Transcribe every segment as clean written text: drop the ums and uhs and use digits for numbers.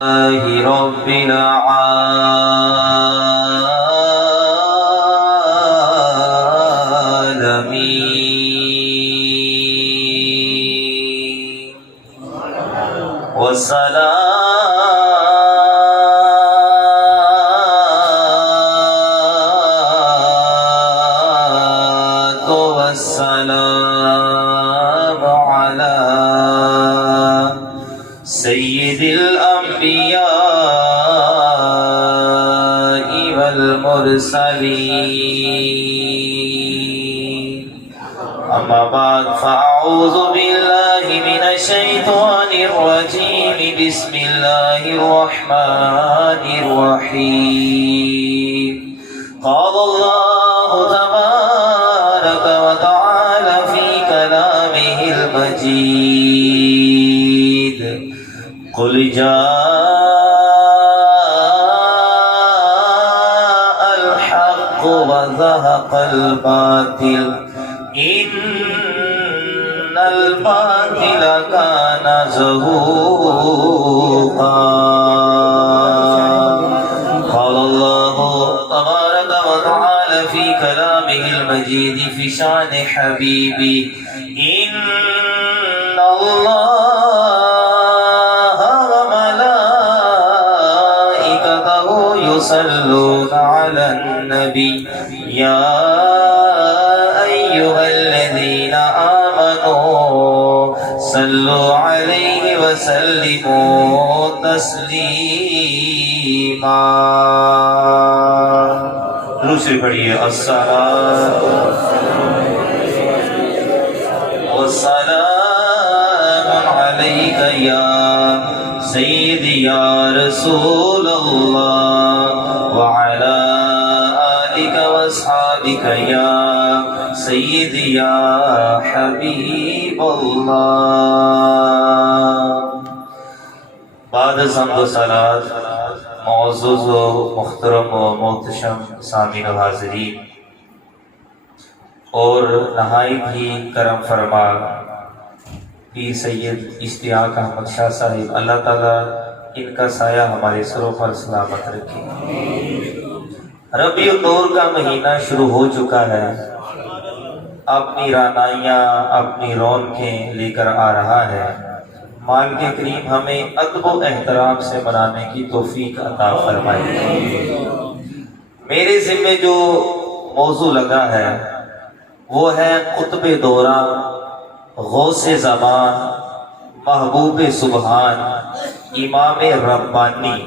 رب العالمين والصلاة والسلام على سيد الأنبياء والمرسلين. أما بعد فأعوذ بالله من الشيطان الرجيم. بسم الله الرحمن الرحيم. قال الله تبارك وتعالى في كلامه المجيد: قل جاء الحق وزهق الباطل إن الباطل كان زهوقا. قال الله تبارك وتعالى في كلامه المجيد في شأن حبيبي: إن الله وملائكته يصلون على النبي يا أيها الذين آمنوا صلوا عليه وسلموا تسليما. دوسری پڑھیے: الصلاۃ والسلام علیک یا سیدی یا رسول اللہ وعلی آلک واصحابک یا سیدی یا حبیب اللہ. بعد حمد و صلوات، معزز و محترم و محتشم سامعین و حاضرین، اور نہایت ہی کرم فرما پیر سید اشتیاق احمد شاہ صاحب، اللہ تعالیٰ ان کا سایہ ہمارے سروں پر سلامت رکھے. ربیع النور کا مہینہ شروع ہو چکا ہے، اپنی رعنائیاں اپنی رونقیں لے کر آ رہا ہے. مالک کریم ہمیں ادب و احترام سے منانے کی توفیق عطا فرمائے. میرے ذمہ جو موضوع لگا ہے وہ ہے قطب دورہ، غوث زمان، محبوب سبحان، امام ربانی،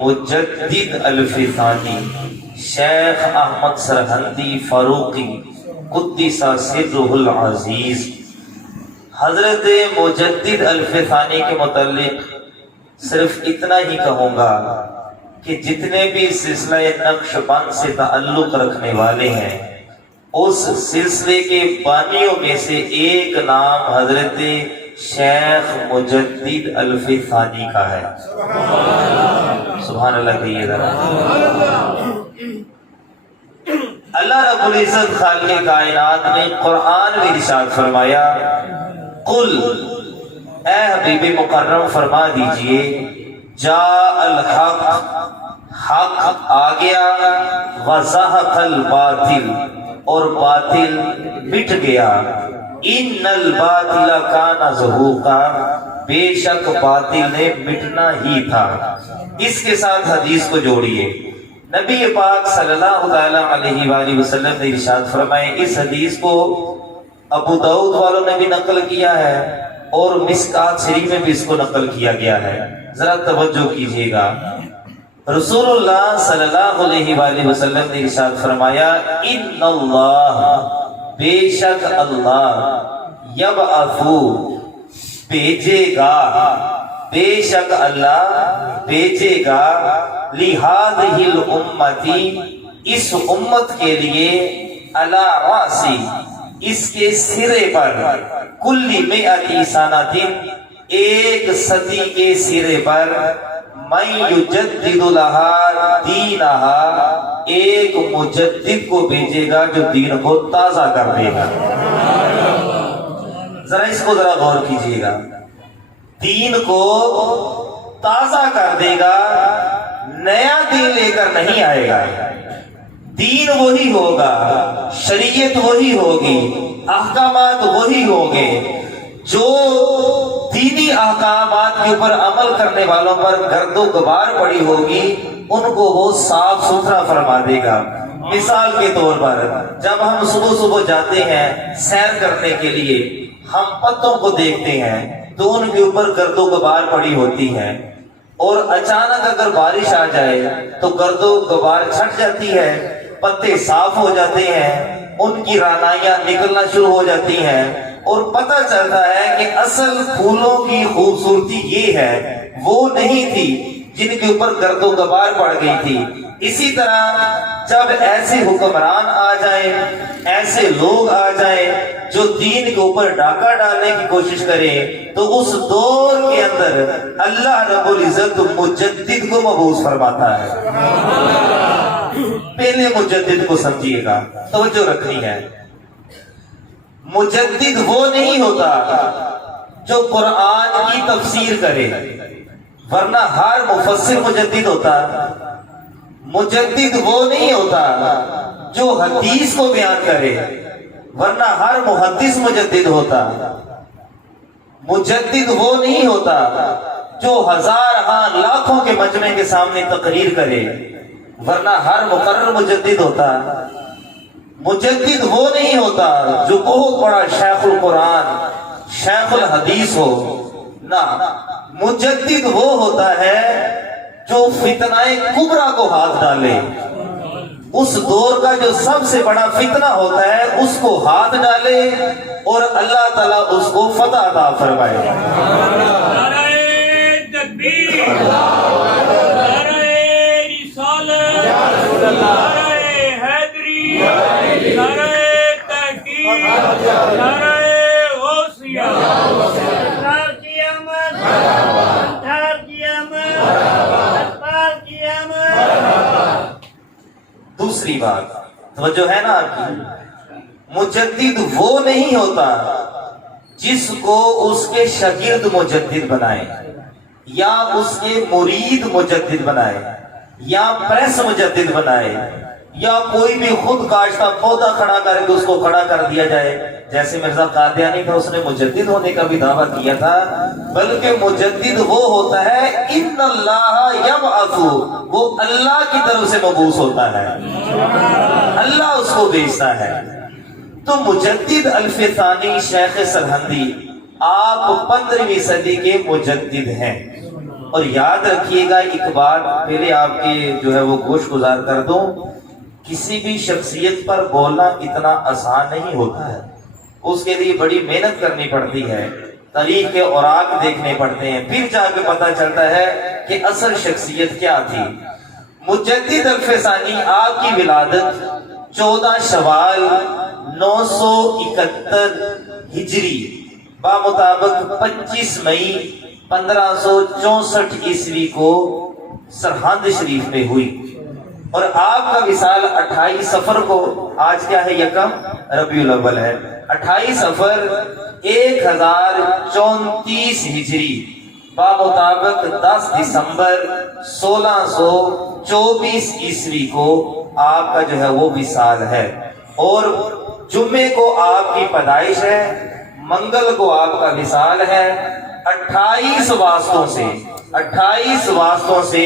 مجدد الفیضانی، شیخ احمد سرہندی فاروقی قدس سرہ العزیز. حضرت مجدد الفیضانی کے متعلق صرف اتنا ہی کہوں گا کہ جتنے بھی سلسلہ نقش بند سے تعلق رکھنے والے ہیں، اس سلسلے کے بانیوں میں سے ایک نام حضرت شیخ مجدد الفیضانی کا ہے. سبحان اللہ کہیے ذرا. اللہ رب العزت خالق کائنات نے قرآن میں ارشاد فرمایا: قل، اے حبیب مکرم فرما دیجئے، جاء الحق، حق آ گیا، وزہق الباطل، اور باطل مٹ گیا. ان الباطل کان زہوقا، بے شک باطل نے مٹنا ہی تھا. اس کے ساتھ حدیث کو جوڑیے. نبی پاک صلی اللہ علیہ وآلہ وسلم نے ارشاد فرمائے، اس حدیث کو ابو داؤد والوں نے بھی نقل کیا ہے اور مشکات شریف میں بھی اس کو نقل کیا گیا ہے. ذرا توجہ کیجیے گا. رسول اللہ صلی اللہ علیہ وآلہ وسلم نے ارشاد فرمایا: ان اللہ، بے شک اللہ، یبعثو، بھیجے گا، بے شک اللہ بھیجے گا، لہذہ الامتی، اس امت کے لیے، علی راسی، اس کے سرے پر، کل مئۃ سنۃ، ایک صدی کے سرے پر، من یجدد لہا دینہا، ایک مجدد کو بھیجے گا جو دین کو تازہ کر دے گا. ذرا اس کو ذرا غور کیجئے گا. دین کو تازہ کر دے گا، نیا دین لے کر نہیں آئے گا۔ دین وہی ہوگا، شریعت وہی ہوگی، احکامات وہی ہوں گے۔ جو دینی احکامات کے اوپر عمل کرنے والوں پر گرد و غبار پڑی ہوگی ان کو وہ صاف ستھرا فرما دے گا۔ مثال کے طور پر جب ہم صبح صبح جاتے ہیں سیر کرنے کے لیے، ہم پتوں کو دیکھتے ہیں تو ان کے اوپر گرد و غبار پڑی ہوتی ہے، اور اچانک اگر بارش آ جائے تو گرد و غبار چھٹ جاتی ہے، پتے صاف ہو جاتے ہیں، ان کی رعنائیاں نکلنا شروع ہو جاتی ہیں، اور پتہ چلتا ہے کہ اصل پھولوں کی خوبصورتی یہ ہے، وہ نہیں تھی جن کے اوپر گرد و غبار پڑ گئی تھی۔ اسی طرح جب ایسے حکمران آ جائیں، ایسے لوگ آ جائیں جو دین کے اوپر ڈاکہ ڈالنے کی کوشش کریں، تو اس دور کے اندر اللہ رب العزت مجدد کو مبعوث فرماتا ہے۔ پہلے مجدد کو سمجھیے گا، توجہ رکھنی ہے۔ مجدد وہ نہیں ہوتا جو قرآن کی تفسیر کرے، ورنہ ہر مفسر مجدد ہوتا۔ مجدد وہ نہیں ہوتا جو حدیث کو بیان کرے، ورنہ ہر محدث مجدد ہوتا۔ مجدد وہ نہیں ہوتا جو ہزار لاکھوں کے مجمع کے سامنے تقریر کرے، ورنہ ہر مقرر مجدد ہوتا۔ مجدد وہ نہیں ہوتا جو بہت بڑا شیخ القرآن، شیخ الحدیث ہو، نہ، مجدد وہ ہوتا ہے جو فتنہ کبریٰ کو ہاتھ ڈالے، اس دور کا جو سب سے بڑا فتنہ ہوتا ہے اس کو ہاتھ ڈالے اور اللہ تعالیٰ اس کو فتح عطا فرمائے۔ نعرہ تکبیر، نعرہ رسالت، نعرہ حیدری، نعرہ تحقیق، نعرہ غوثیہ، انصار کی آمد، انصار کی آمد، انصار کی آمد۔ دوسری بات توجہ ہے نا آپ کی، مجدد وہ نہیں ہوتا جس کو اس کے شاگرد مجدد بنائے، یا اس کے مرید مجدد بنائے، یا پریس مجدد بنائے، یا کوئی بھی خود کاشتہ پودا کھڑا کر کے اس کو کھڑا کر دیا جائے، جیسے مرزا قادیانی تھا، اس نے مجدد ہونے کا بھی دعویٰ کیا تھا۔ بلکہ مجدد وہ ہوتا ہے ان اللہ یبعث، وہ اللہ کی طرف سے مبعوث ہوتا ہے، اللہ اس کو بھیجتا ہے۔ تو مجدد الف ثانی شیخ سرہندی آپ 15ویں صدی کے مجدد ہیں۔ اور یاد رکھیے گا ایک بات، پہلے آپ کے جو ہے وہ گوش گزار کر دوں، کسی بھی شخصیت پر بولنا اتنا آسان نہیں ہوتا ہے، اس کے لیے بڑی محنت کرنی پڑتی ہے، طریق اوراق دیکھنے پڑتے ہیں، پھر جا کے پتہ چلتا ہے کہ اصل شخصیت کیا تھی۔ مجدد الف ثانی آپ کی ولادت 14 شوال 971 ہجری بمطابق 25 مئی 1564 عیسوی کو سرہند شریف میں ہوئی، اور آپ کا وصال 28 صفر کو، آج کیا ہے یکم ربیع الاول ہے، 28 صفر 1034 ہجری بمطابق 10 دسمبر 1624 عیسوی کو آپ کا جو ہے وہ وصال ہے، اور جمعے کو آپ کی پیدائش ہے، منگل کو آپ کا وصال ہے۔ 28 واسطوں سے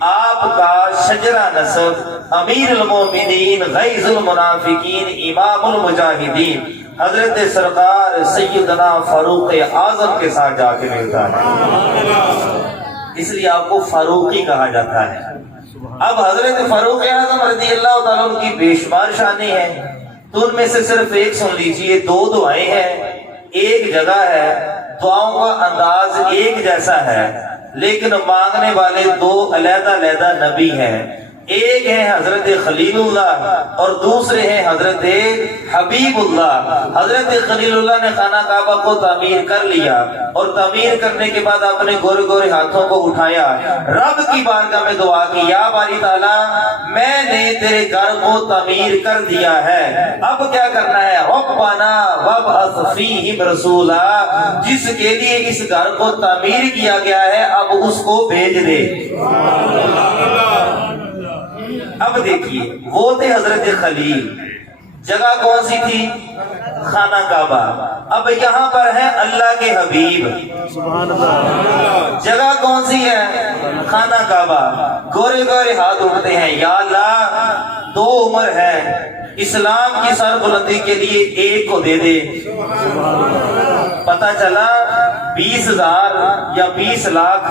آپ کا شجرہ نسب امیر المومنین غیظ المنافقین امام المجاہدین حضرت سرکار سیدنا فاروق اعظم کے ساتھ جا کے ملتا ہے، اس لیے آپ کو فاروقی کہا جاتا ہے۔ اب حضرت فاروق اعظم رضی اللہ تعالیٰ عنہ کی بے شمار شانیں ہیں، تو ان میں سے صرف ایک سن لیجئے، 2 دعائیں ہیں، ایک جگہ ہے، دعاؤں کا انداز ایک جیسا ہے، لیکن مانگنے والے 2 علیحدہ علیحدہ نبی ہیں۔ ایک ہے حضرت خلیل اللہ اور دوسرے ہیں حضرت حبیب اللہ۔ حضرت خلیل اللہ نے خانہ کعبہ کو تعمیر کر لیا اور تعمیر کرنے کے بعد اپنے گورے گورے ہاتھوں کو اٹھایا، رب کی بارگاہ میں دعا کی، یا باری تعالیٰ میں نے تیرے گھر کو تعمیر کر دیا ہے، اب کیا کرنا ہے؟ ربنا وابعث فیہم رسولا، جس کے لیے اس گھر کو تعمیر کیا گیا ہے اب اس کو بھیج دے۔ اب دیکھیے وہ تھے حضرت خلیل، جگہ کون سی تھی؟ خانہ کعبہ۔ اب یہاں پر ہے اللہ کے حبیب، جگہ کون سی ہے؟ خانہ کعبہ۔ گورے گورے ہاتھ اٹھتے ہیں، یا اللہ دو عمر ہے، اسلام کی سر بلندی کے لیے ایک کو دے دے۔ پتہ چلا 20,000 یا 20 لاکھ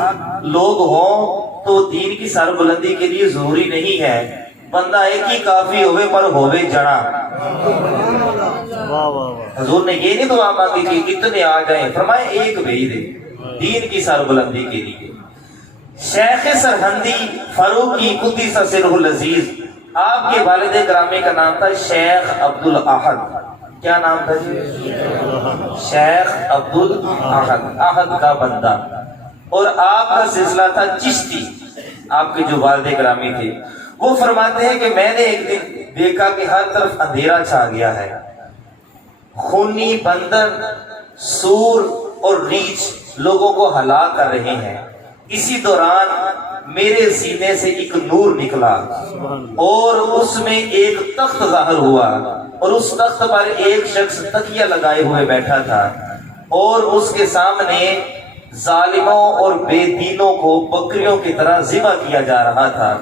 لوگ ہوں تو دین کی سر بلندی کے لیے ضروری نہیں ہے، بندہ ایک ہی کافی ہوئے پر ہوئے جڑا۔ حضور نے یہ نہیں دعا مانگی کہ کتنے آ جائیں، فرمائے ایک بھیج دے دین کی سر بلندی کے لیے۔ شیخ سرہندی فاروقی قدس سرہ العزیز، آپ کے والد گرامی کا نام تھا شیخ عبد الاحد۔ کیا نام تھا جی؟ شیخ عبد الاحد، احد کا بندہ۔ اور آپ کا سلسلہ تھا چشتی، آپ کے جو والد گرامی تھے۔ وہ فرماتے ہیں کہ میں نے ایک دن دیکھا کہ ہر طرف اندھیرا چھا گیا ہے، خونی بندر، سور اور ریچھ لوگوں کو ہلاک کر رہے ہیں۔ اسی دوران میرے سینے سے ایک نور نکلا اور اس میں ایک تخت ظاہر ہوا، اور اس تخت پر ایک شخص تکیہ لگائے ہوئے بیٹھا تھا، اور اس کے سامنے ظالموں اور بے دینوں کو بکریوں کی طرح ذبح کیا جا رہا تھا۔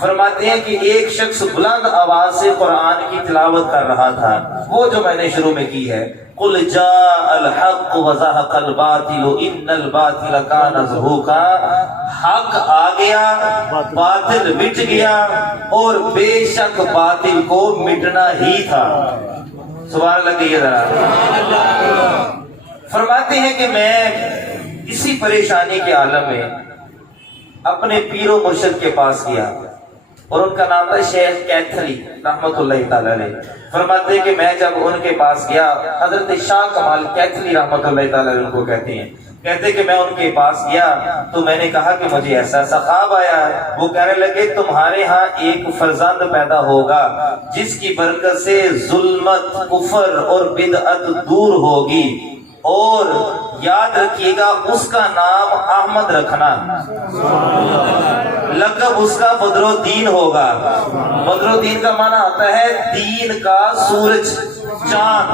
فرماتے ہیں کہ ایک شخص بلند آواز سے قرآن کی تلاوت کر رہا تھا، وہ جو میں نے شروع میں کی ہے، قل جاء الحق وزهق الباطل ان الباطل كان زهوقا، حق آ گیا باطل مٹ گیا اور بے شک باطل کو مٹنا ہی تھا۔ سبحان اللہ کہیے ذرا۔ فرماتے ہیں کہ میں اسی پریشانی کے عالم میں اپنے پیر و مرشد کے پاس گیا، اور ان کا نام تھا شیخ کیتھری رحمت اللہ تعالی علیہ۔ فرماتے ہیں کہ میں جب ان کے پاس گیا، حضرت شاہ کمال کیتھری رحمت اللہ تعالی علیہ ان کو کہتے ہیں، کہتے کہ میں ان کے پاس گیا تو میں نے کہا کہ مجھے ایسا ایسا خواب آیا ہے۔ وہ کہنے لگے تمہارے ہاں ایک فرزند پیدا ہوگا جس کی برکت سے ظلمت، کفر اور بدعت دور ہوگی، اور یاد رکھیے گا اس کا نام احمد رکھنا، لقب اس کا بدر الدین ہوگا۔ بدر الدین کا معنی آتا ہے دین کا سورج، چاند۔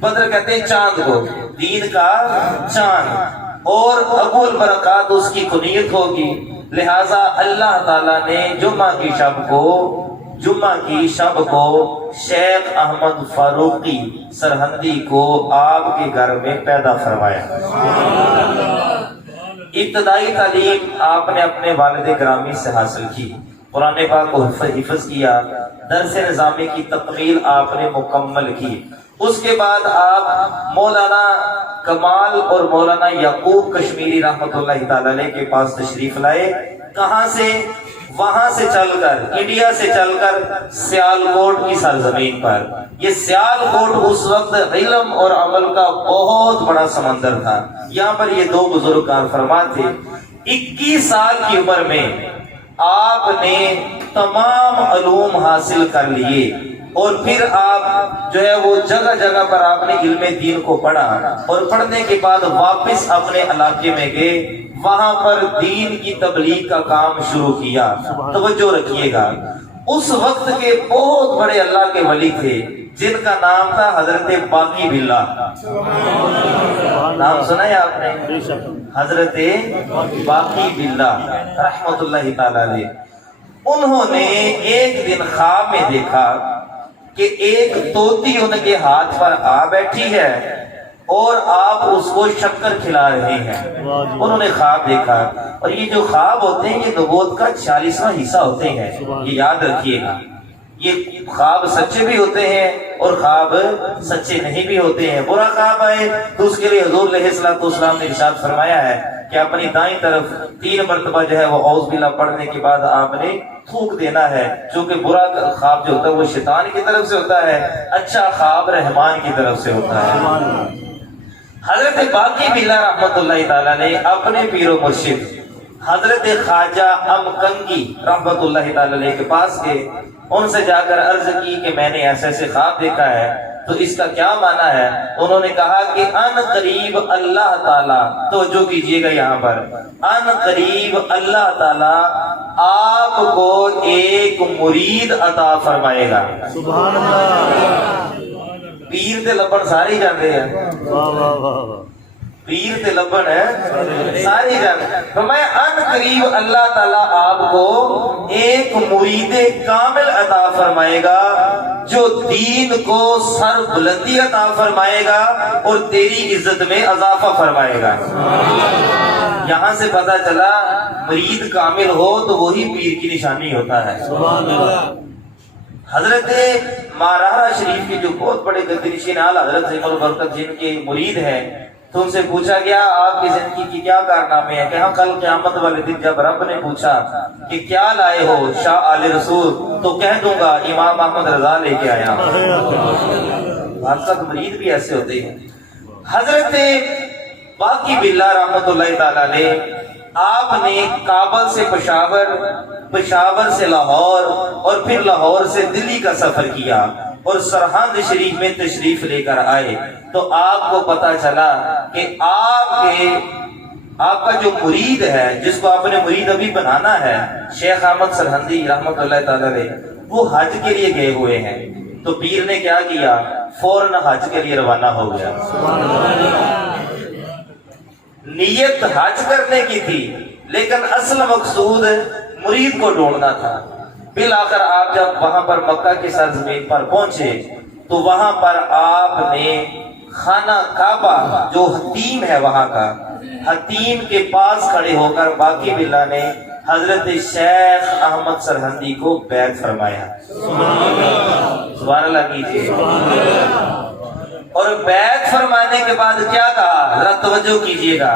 بدر کہتے ہیں چاند کو، دین کا چاند، اور ابو البرکات اس کی کنیت ہوگی۔ لہٰذا اللہ تعالیٰ نے جمعہ کی شب کو شیخ احمد فاروقی سرہندی کو آپ کے گھر میں پیدا فرمایا۔ ابتدائی تعلیم آپ نے اپنے والد گرامی سے حاصل کی، قرآن پاک کو حفظ کیا، درس نظامی کی تکمیل آپ نے مکمل کی۔ اس کے بعد آپ مولانا کمال اور مولانا یعقوب کشمیری رحمت اللہ تعالی علیہ کے پاس تشریف لائے۔ کہاں سے؟ وہاں سے چل کر، انڈیا سے چل کر سیالکوٹ کی سرزمین پر۔ یہ سیالکوٹ اس وقت علم اور عمل کا بہت بڑا سمندر تھا۔ یہاں پر یہ دو بزرگ کار فرما تھے۔ 21 سال کی عمر میں آپ نے تمام علوم حاصل کر لیے، اور پھر آپ جو ہے وہ جگہ جگہ پر آپ نے علم دین کو پڑھا، اور پڑھنے کے بعد واپس اپنے علاقے میں گئے، وہاں پر دین کی تبلیغ کا کام شروع کیا۔ توجہ رکھیے گا، اس وقت کے بہت بڑے اللہ کے ولی تھے جن کا نام تھا حضرت باقی باللہ۔ نام سنا ہے آپ نے؟ حضرت باقی باللہ رحمت اللہ تعالی علیہ۔ انہوں نے ایک دن خواب میں دیکھا کہ ایک طوطی ان کے ہاتھ پر آ بیٹھی ہے اور آپ اس کو شکر کھلا رہے ہیں۔ انہوں نے خواب دیکھا، اور یہ جو خواب ہوتے ہیں یہ نبوت کا 40واں حصہ ہوتے ہیں، یہ یاد رکھیے گا۔ یہ خواب سچے بھی ہوتے ہیں اور خواب سچے نہیں بھی ہوتے ہیں۔ برا خواب آئے تو اس کے لیے حضور علیہ السلام نے ارشاد فرمایا ہے کہ اپنی دائیں طرف 3 مرتبہ جو ہے وہ اعوذ باللہ پڑھنے کے بعد آپ نے تھوک دینا ہے، چونکہ برا خواب جو ہوتا ہے وہ شیطان کی طرف سے ہوتا ہے، اچھا خواب رحمان کی طرف سے ہوتا ہے۔ حضرت باقی باللہ رحمت اللہ تعالیٰ نے اپنے پیر و مرشد حضرت خواجہ ام کنگی رحمت اللہ تعالیٰ کے پاس گئے، ان سے جا کر عرض کی کہ میں نے ایسے ایسے خواب دیکھا ہے، تو اس کا کیا معنی ہے؟ انہوں نے کہا کہ ان قریب اللہ تعالیٰ، توجہ کیجئے گا یہاں پر، ان قریب اللہ تعالیٰ آپ کو ایک مرید عطا فرمائے گا۔ سبحان اللہ، پیر تے لبن سارے جاندے ہیں، واہ واہ واہ واہ، پیر تے لبن ہے سارے جاندے، فرمایا ان قریب اللہ تعالیٰ آپ کو ایک مرید کامل عطا فرمائے گا جو دین کو سر بلندی عطا فرمائے گا اور تیری عزت میں اضافہ فرمائے گا۔ یہاں سے پتہ چلا مرید کامل ہو تو وہی پیر کی نشانی ہوتا ہے۔ سبحان اللہ، حضرت مارارا شریف کے جو بہت بڑے گدنشین آل حضرت زین البرکت جن کے مرید ہیں، تو ان سے پوچھا گیا آپ کی زندگی کی کیا کارنامے ہیں؟ کہ ہاں کل قیامت والے دن جب رب نے پوچھا کہ کیا لائے ہو شاہ آل رسول، تو کہہ دوں گا امام احمد رضا لے کے آیا ہوں۔ حضرت مرید بھی ایسے ہوتے ہیں۔ حضرت باقی باللہ رحمت اللہ تعالیٰ نے آپ نے کابل سے پشاور، پشاور سے لاہور اور پھر لاہور سے دلی کا سفر کیا اور سرہند شریف میں تشریف لے کر آئے، تو آپ کو پتا چلا کہ آپ کا جو مرید ہے، جس کو آپ نے مرید ابھی بنانا ہے، شیخ احمد سرہندی رحمت اللہ تعالیٰ علیہ، وہ حج کے لیے گئے ہوئے ہیں۔ تو پیر نے کیا کیا؟ فوراً حج کے لیے روانہ ہو گیا۔ نیت حج کرنے کی تھی لیکن اصل مقصود مرید کو ڈھونڈنا تھا۔ بالآخر آپ جب وہاں پر مکہ کی سرزمین پر پہنچے تو وہاں پر آپ نے خانہ کعبہ جو حتیم ہے وہاں کا، حتیم کے پاس کھڑے ہو کر باقی باللہ نے حضرت شیخ احمد سرہندی کو بیعت فرمایا۔ سبحان اللہ کیجیے۔ اور بیعت فرمانے کے بعد کیا کہا؟ ذرا توجہ کیجیے گا،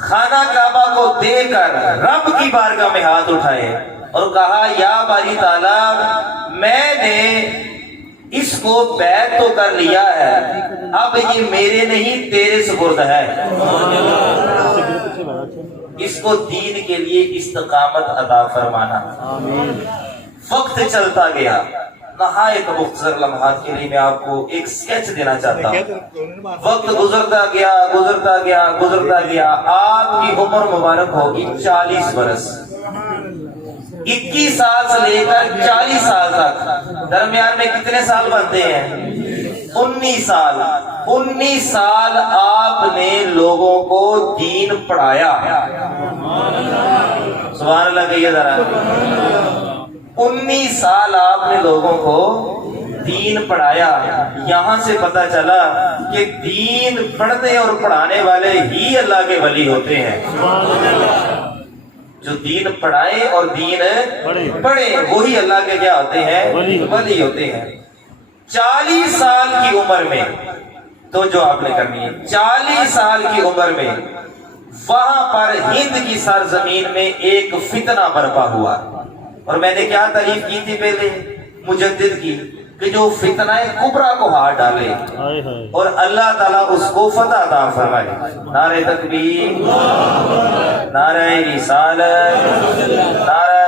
خانہ کعبہ کو دے کر رب کی بارگاہ میں ہاتھ اٹھائے اور کہا یا باری تعالیٰ، میں نے اس کو بیعت تو کر لیا ہے، اب یہ میرے نہیں تیرے سپرد ہے، اس کو دین کے لیے استقامت عطا فرمانا۔ وقت چلتا گیا، نہایت مختصر لمحات کے لیے میں آپ کو ایک سکیچ دینا چاہتا ہوں۔ وقت گزرتا گیا گزرتا گیا گزرتا گیا، آپ کی عمر مبارک ہوگی 40 برس، 21 سال سے لے کر 40 سال تک، درمیان میں کتنے سال بنتے ہیں؟ 19 سال۔ 19 سال آپ نے لوگوں کو دین پڑھایا۔ سبحان اللہ کہیے ذرا۔ 19 سال آپ نے لوگوں کو دین پڑھایا۔ یہاں سے پتا چلا کہ دین پڑھنے اور پڑھانے والے ہی اللہ کے ولی ہوتے ہیں۔ جو دین پڑھائے اور دین پڑھے وہی اللہ کے کیا ہوتے ہیں؟ ولی ہوتے ہیں۔ 40 سال کی عمر میں، تو جو آپ نے کرنی ہے، 40 سال کی عمر میں وہاں پر ہند کی سرزمین میں ایک فتنہ برپا ہوا، اور میں نے کیا تعریف کی تھی پہلے مجدد کی، کہ جو فتنہ کبرا کو ہاتھ ڈالے اور اللہ تعالیٰ اس کو فتح عطا فرمائے۔ نعرہ تکبیر، نعرہ رسالت، نعرہ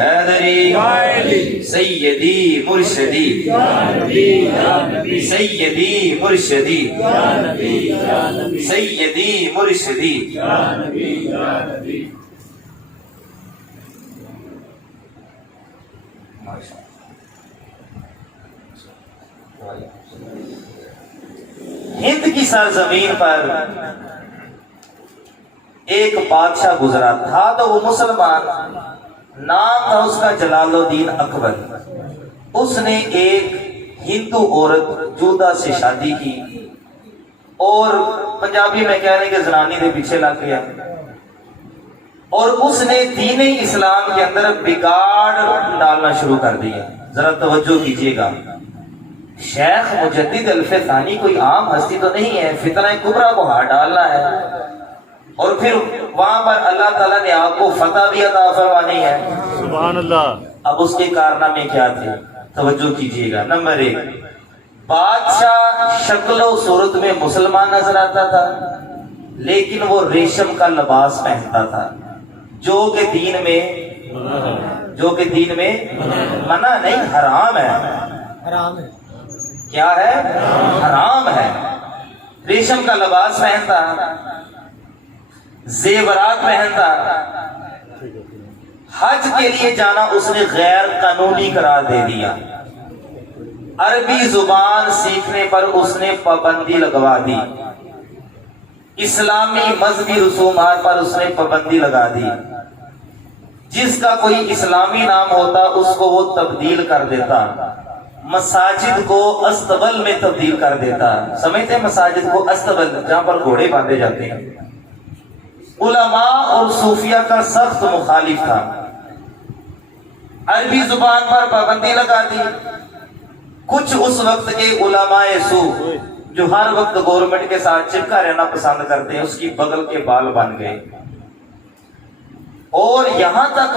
حیدری، سیدی مرشدی، سیدی مرشدی، سیدی مرشدی۔ ہند کی سرزمین پر ایک بادشاہ گزرا تھا، تو وہ مسلمان، نام تھا اس کا جلال الدین اکبر۔ اس نے ایک ہندو عورت جودہ سے شادی کی اور پنجابی میں کہہ رہے کہ زنانی دے پیچھے لگ گیا، اور اس نے دین اسلام کے اندر بگاڑ ڈالنا شروع کر دیا۔ ذرا توجہ کیجیے گا، شیخ مجدد الف ثانی کوئی عام ہستی تو نہیں ہے، فتنہ کبرا کو ہاتھ ڈالنا ہے، اور پھر وہاں پر اللہ تعالیٰ نے آپ کو فتح بھی عطا فرمانی ہے۔ سبحان اللہ۔ اب اس کے کارنامے کیا تھے؟ توجہ کیجیے گا۔ نمبر 1، بادشاہ شکل و صورت میں مسلمان نظر آتا تھا، لیکن وہ ریشم کا لباس پہنتا تھا، جو کہ دین میں منع نہیں، حرام ہے۔ کیا ہے؟ حرام ہے۔ ریشم کا لباس پہنتا، زیورات پہنتا، حج کے لیے جانا اس نے غیر قانونی قرار دے دیا، عربی زبان سیکھنے پر اس نے پابندی لگوا دی، اسلامی مذہبی رسومات پر اس نے پابندی لگا دی، جس کا کوئی اسلامی نام ہوتا اس کو وہ تبدیل کر دیتا، مساجد کو استبل میں تبدیل کر دیتا۔ سمجھتے ہیں مساجد کو استبل، جہاں پر گھوڑے باندھے جاتے ہیں۔ علماء اور صوفیہ کا سخت مخالف تھا، عربی زبان پر پابندی لگا دی۔ کچھ اس وقت کے علماء سو جو ہر وقت گورنمنٹ کے ساتھ چپکا رہنا پسند کرتے ہیں، اس کی بغل کے بال بن گئے، اور یہاں تک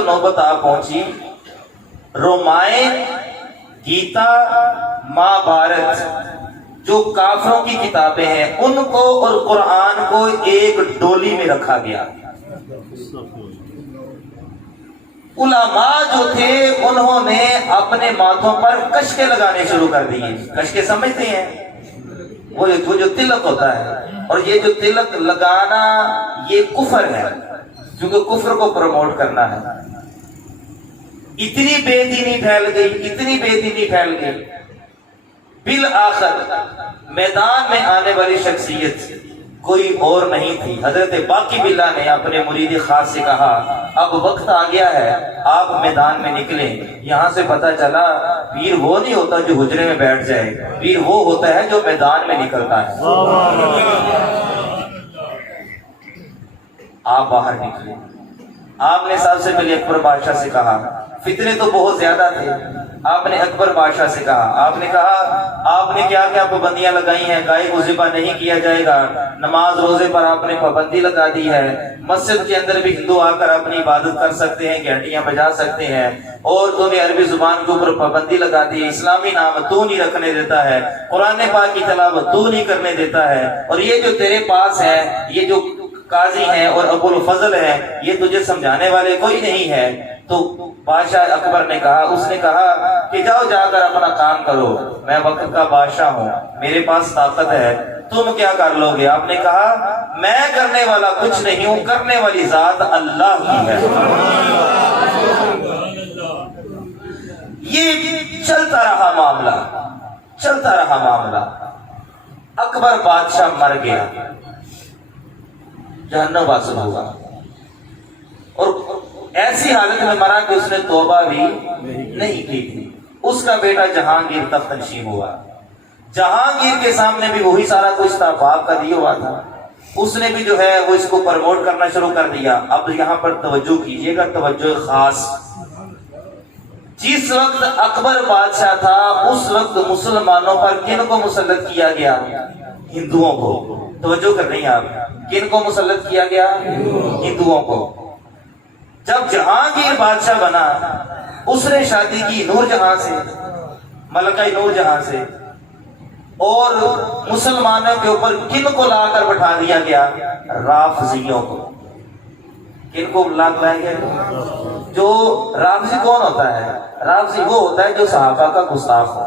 نوبت آ پہنچی رومائن، گیتا، مہابھارت جو کافروں کی کتابیں ہیں ان کو اور قرآن کو ایک ڈولی میں رکھا گیا۔ علماء جو تھے انہوں نے اپنے ماتھوں پر کشکے لگانے شروع کر دیے۔ کشکے سمجھتے ہیں؟ وہ جو تلک ہوتا ہے، اور یہ جو تلک لگانا یہ کفر ہے، کیونکہ کفر کو پروموٹ کرنا ہے۔ اتنی بے دینی پھیل گئی، بالآخر میدان میں آنے والی شخصیت کوئی اور نہیں تھی، حضرت باقی باللہ نے اپنے مرید خاص سے کہا اب وقت آ گیا ہے، آپ میدان میں نکلیں۔ یہاں سے پتہ چلا پیر وہ نہیں ہوتا جو حجرے میں بیٹھ جائے، پیر وہ ہوتا ہے جو میدان میں نکلتا ہے۔ آپ باہر نکلے، آپ نے سب سے پہلے اکبر بادشاہ سے کہا، فتنے تو بہت زیادہ تھے، آپ نے اکبر بادشاہ سے کہا، آپ نے کہا آپ نے کیا کیا پابندیاں لگائی ہیں، گائے کو ذبح نہیں کیا جائے گا، نماز روزے پر آپ نے پابندی لگا دی ہے، مسجد کے اندر بھی ہندو آ کر اپنی عبادت کر سکتے ہیں، گھنٹیاں بجا سکتے ہیں، اور تو نے عربی زبان کے اوپر پابندی لگا دی، اسلامی نام تو نہیں رکھنے دیتا ہے، قرآن پاک کی تلاوت تو نہیں کرنے دیتا ہے، اور یہ جو تیرے پاس ہے، یہ جو قاضی ہیں اور ابو الفضل ہیں، یہ تجھے سمجھانے والے کوئی نہیں ہے۔ تو بادشاہ اکبر نے کہا، اس نے کہا کہ جاؤ جا کر اپنا کام کرو، میں وقت کا بادشاہ ہوں، میرے پاس طاقت ہے، تم کیا کر لو گے؟ آپ نے کہا میں کرنے والا کچھ نہیں ہوں، کرنے والی ذات اللہ کی ہے۔ یہ چلتا رہا معاملہ، اکبر بادشاہ مر گیا، جہنم واصل ہوا، اور ایسی حالت میں مرا کہ اس نے توبہ بھی نہیں کی تھی۔ اس کا بیٹا جہانگیر تخت نشین ہوا، جہانگیر کے سامنے بھی وہی سارا کچھ تھا، باپ کا دیا ہوا تھا، اس نے بھی جو ہے وہ اس کو پروموٹ کرنا شروع کر دیا۔ اب یہاں پر توجہ کیجئے گا، توجہ خاص۔ جس وقت اکبر بادشاہ تھا اس وقت مسلمانوں پر کن کو مسلط کیا گیا؟ ہندوؤں کو۔ توجہ کر رہی ہیں آپ؟ کن کو مسلط کیا گیا؟ ہندوؤں کو۔ جب جہانگیر بادشاہ بنا اس نے شادی کی نور جہاں سے، ملکہ نور جہاں سے، اور مسلمانوں کے اوپر کن کو لا کر بٹھا دیا گیا؟ رافضیوں کو۔ کن کو لا کر لایا گیا؟ جو رافضی کون ہوتا ہے؟ رافضی وہ ہوتا ہے جو صحابہ کا گستاخ ہو۔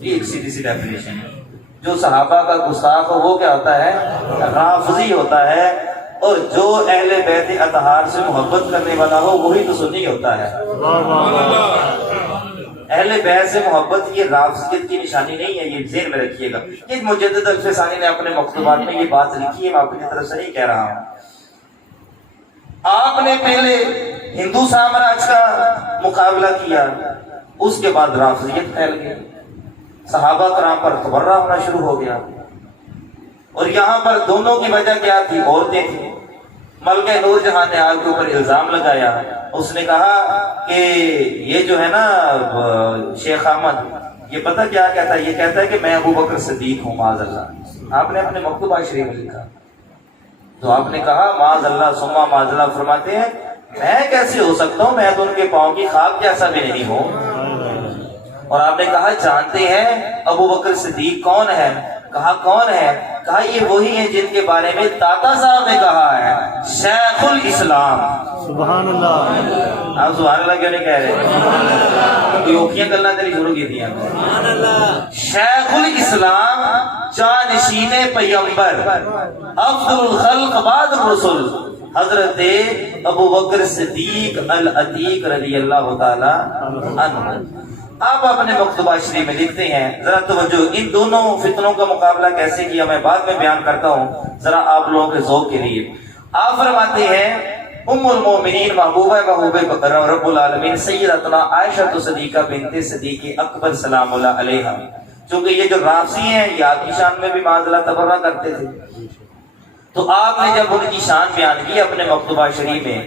یہ ایک سیدھی سی ڈیفینیشن ہے، جو صحابہ کا گستاخ ہو وہ کیا ہوتا ہے؟ رافضی ہوتا ہے، اور جو اہل بیت اطہار سے محبت کرنے والا ہو وہی تو سنی ہوتا ہے۔ اہل بیت سے محبت یہ رافضیت کی نشانی نہیں ہے، یہ ذہن میں رکھیے گا۔ یہ مجدد الفسانی نے اپنے مکتوبات میں یہ بات لکھی ہے، میں اپنی طرف سے نہیں کہہ رہا ہوں۔ آپ نے پہلے ہندو سامراج کا مقابلہ کیا، اس کے بعد رافضیت پھیل گئی، صحابہ کرام پر تبرہ ہونا شروع ہو گیا، اور یہاں پر دونوں کی وجہ کیا تھی؟ عورتیں تھیں۔ ملکہ نور جہاں نے آپ کے اوپر الزام لگایا، اس نے کہا کہ یہ جو ہے نا شیخ احمد، یہ پتہ کیا کہتا ہے؟ یہ کہتا ہے کہ میں ابو بکر صدیق ہوں، معاذ اللہ۔ آپ نے اپنے مکتوبہ شریف میں لکھا تو آپ نے کہا معاذ اللہ ثم معاذ اللہ، فرماتے ہیں میں کیسے ہو سکتا ہوں، میں تو ان کے پاؤں کی خاک جیسا بھی نہیں ہوں۔ اور آپ نے کہا جانتے ہیں ابو بکر صدیق کون ہے؟ کہا کون ہے؟ کہا یہ وہی ہیں جن کے بارے میں داتا صاحب نے کہا ہے شیخ الاسلام۔ سبحان اللہ۔ آپ سبحان اللہ کیوں نہیں کہہ رہے؟ کوئی اوکھیاں گلاں تیری شروع کی تھی شیخ الاسلام، جانشین پیغمبر، افضل الخلق بعد الرسل، حضرت ابو بکر صدیق العتیق رضی اللہ تعالی عنہ۔ آپ اپنے مکتوبہ شریف میں لکھتے ہیں، ذرا توجہ، ان دونوں فتنوں کا مقابلہ کیسے کیا میں بعد میں بیان کرتا ہوں، ذرا آپ لوگوں کے ذوق کے لیے۔ آپ فرماتے ہیں ام المومنین محبوبہ رب العالمین سیدتنا عائشہ صدیقہ بنت صدیق اکبر سلام اللہ علیہا، چونکہ یہ جو رافضی ہیں یہ آپ کی شان میں بھی معاذ اللہ تبرہ کرتے تھے، تو آپ نے جب ان کی شان بیان کی اپنے مکتوبہ شریف میں